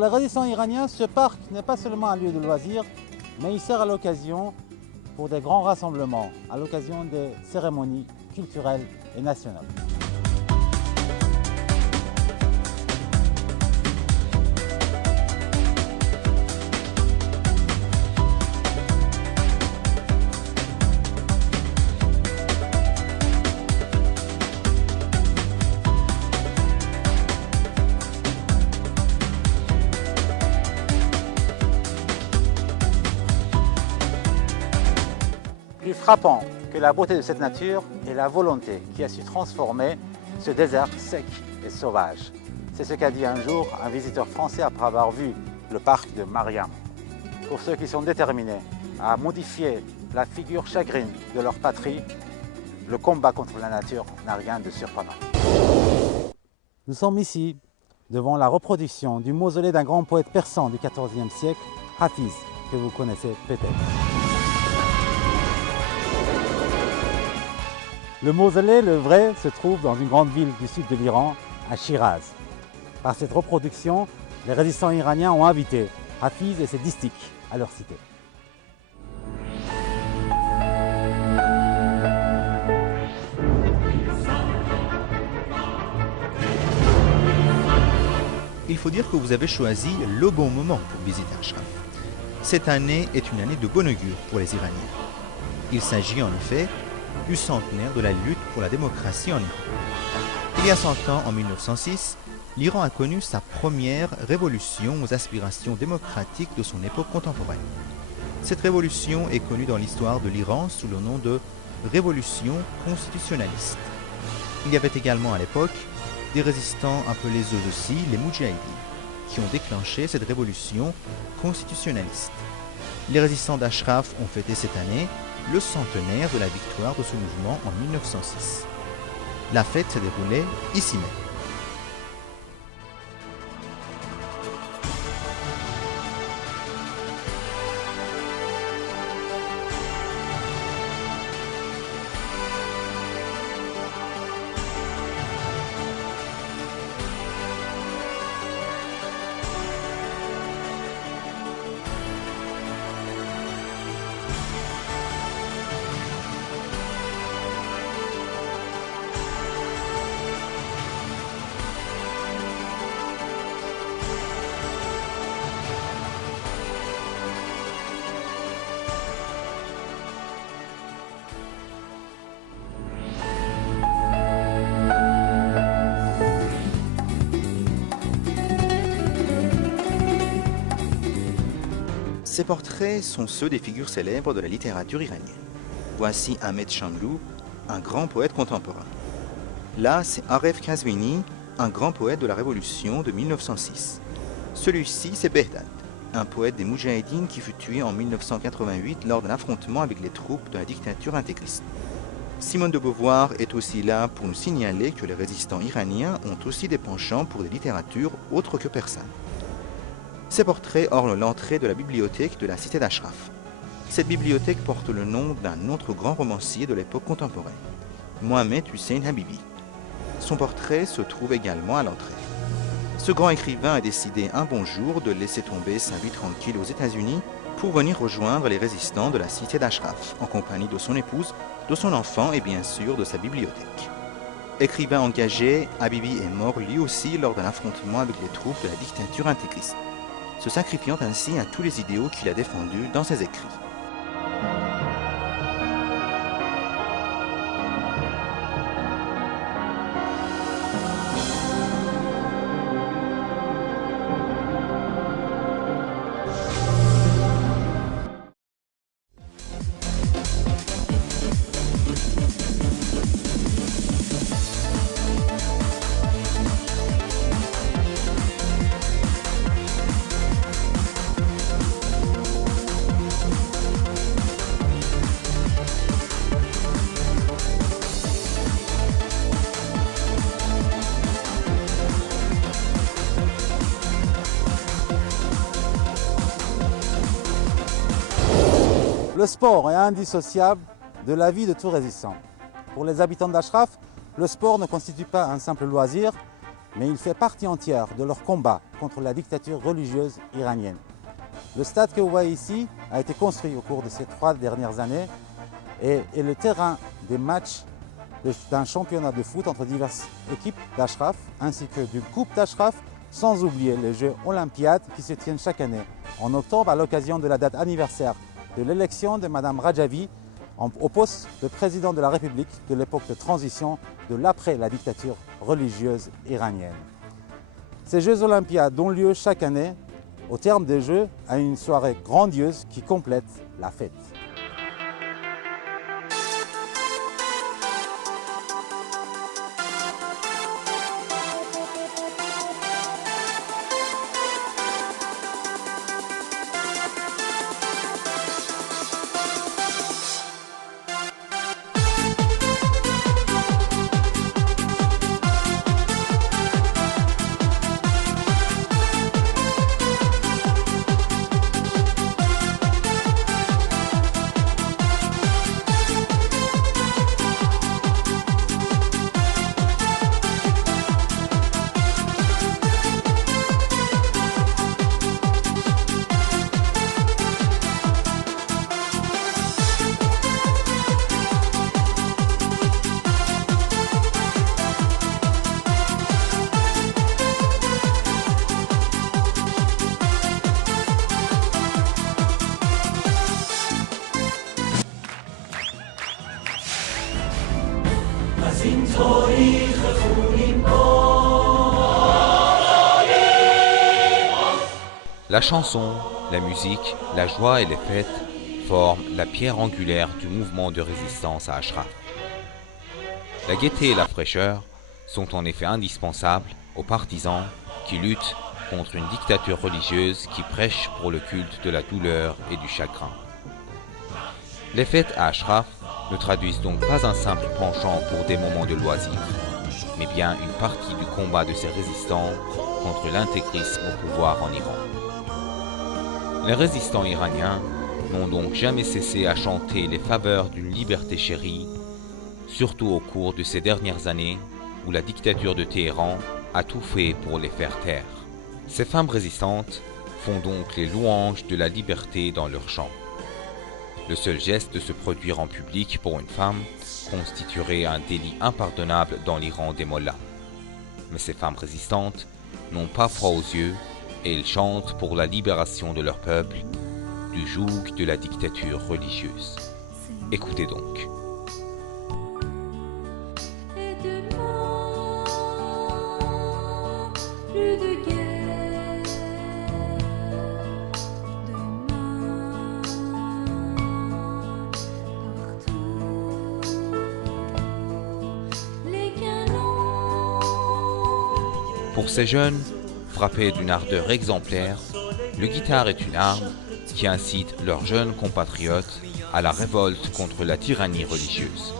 Pour les résistants iraniens, ce parc n'est pas seulement un lieu de loisirs, mais il sert à l'occasion pour des grands rassemblements, à l'occasion des cérémonies culturelles et nationales. Plus frappant que la beauté de cette nature est la volonté qui a su transformer ce désert sec et sauvage. C'est ce qu'a dit un jour un visiteur français après avoir vu le parc de Mariam. Pour ceux qui sont déterminés à modifier la figure chagrine de leur patrie, le combat contre la nature n'a rien de surprenant. Nous sommes ici devant la reproduction du mausolée d'un grand poète persan du XIVe siècle, Hafiz, que vous connaissez peut-être. Le mausolée, le vrai, se trouve dans une grande ville du sud de l'Iran, à Shiraz. Par cette reproduction, les résistants iraniens ont invité Hafiz et ses distiques à leur cité. Il faut dire que vous avez choisi le bon moment pour visiter Ashraf. Cette année est une année de bon augure pour les Iraniens. Il s'agit en effet du centenaire de la lutte pour la démocratie en Iran. Il y a 100 ans, en 1906, l'Iran a connu sa première révolution aux aspirations démocratiques de son époque contemporaine. Cette révolution est connue dans l'histoire de l'Iran sous le nom de révolution constitutionnaliste. Il y avait également à l'époque des résistants appelés eux aussi les Moudjahidines, qui ont déclenché cette révolution constitutionnaliste. Les résistants d'Ashraf ont fêté cette année le centenaire de la victoire de ce mouvement en 1906. La fête s'est déroulée ici même. Ces portraits sont ceux des figures célèbres de la littérature iranienne. Voici Ahmed Shamlou, un grand poète contemporain. Là, c'est Aref Kazvini, un grand poète de la Révolution de 1906. Celui-ci, c'est Behdad, un poète des Moudjahidines qui fut tué en 1988 lors d'un affrontement avec les troupes de la dictature intégriste. Simone de Beauvoir est aussi là pour nous signaler que les résistants iraniens ont aussi des penchants pour des littératures autres que persanes. Ces portraits ornent l'entrée de la bibliothèque de la cité d'Ashraf. Cette bibliothèque porte le nom d'un autre grand romancier de l'époque contemporaine, Mohammed Hussein Habibi. Son portrait se trouve également à l'entrée. Ce grand écrivain a décidé un bon jour de laisser tomber sa vie tranquille aux États-Unis pour venir rejoindre les résistants de la cité d'Ashraf, en compagnie de son épouse, de son enfant et bien sûr de sa bibliothèque. Écrivain engagé, Habibi est mort lui aussi lors d'un affrontement avec les troupes de la dictature intégriste, se sacrifiant ainsi à tous les idéaux qu'il a défendus dans ses écrits. Le sport est indissociable de la vie de tout résistant. Pour les habitants d'Ashraf, le sport ne constitue pas un simple loisir, mais il fait partie entière de leur combat contre la dictature religieuse iranienne. Le stade que vous voyez ici a été construit au cours de ces 3 dernières années et est le terrain des matchs d'un championnat de foot entre diverses équipes d'Ashraf ainsi que d'une coupe d'Ashraf, sans oublier les Jeux olympiades qui se tiennent chaque année en octobre à l'occasion de la date anniversaire de l'élection de Mme Rajavi au poste de président de la République de l'époque de transition de l'après la dictature religieuse iranienne. Ces Jeux olympiades ont lieu chaque année au terme des Jeux à une soirée grandiose qui complète la fête. La chanson, la musique, la joie et les fêtes forment la pierre angulaire du mouvement de résistance à Ashraf. La gaieté et la fraîcheur sont en effet indispensables aux partisans qui luttent contre une dictature religieuse qui prêche pour le culte de la douleur et du chagrin. Les fêtes à Ashraf ne traduisent donc pas un simple penchant pour des moments de loisir, mais bien une partie du combat de ces résistants contre l'intégrisme au pouvoir en Iran. Les résistants iraniens n'ont donc jamais cessé à chanter les faveurs d'une liberté chérie, surtout au cours de ces dernières années où la dictature de Téhéran a tout fait pour les faire taire. Ces femmes résistantes font donc les louanges de la liberté dans leurs chants. Le seul geste de se produire en public pour une femme constituerait un délit impardonnable dans l'Iran des mollahs. Mais ces femmes résistantes n'ont pas froid aux yeux et elles chantent pour la libération de leur peuple du joug de la dictature religieuse. Écoutez donc. Pour ces jeunes, frappés d'une ardeur exemplaire, le guitare est une arme qui incite leurs jeunes compatriotes à la révolte contre la tyrannie religieuse.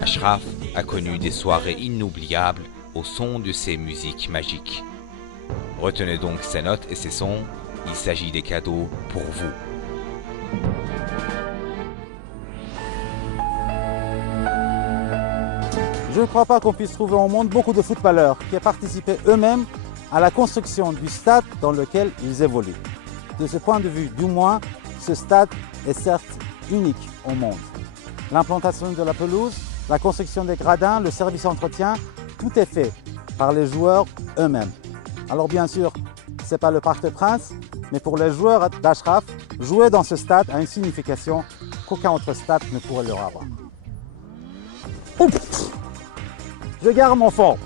Ashraf a connu des soirées inoubliables au son de ces musiques magiques. Retenez donc ces notes et ces sons, il s'agit des cadeaux pour vous. Je ne crois pas qu'on puisse trouver au monde beaucoup de footballeurs qui aient participé eux-mêmes à la construction du stade dans lequel ils évoluent. De ce point de vue, du moins, ce stade est certes unique au monde. L'implantation de la pelouse, la construction des gradins, le service entretien, tout est fait par les joueurs eux-mêmes. Alors bien sûr, ce n'est pas le Parc des Princes, mais pour les joueurs d'Ashraf, jouer dans ce stade a une signification qu'aucun autre stade ne pourrait leur avoir. Oups, je garde mon fond.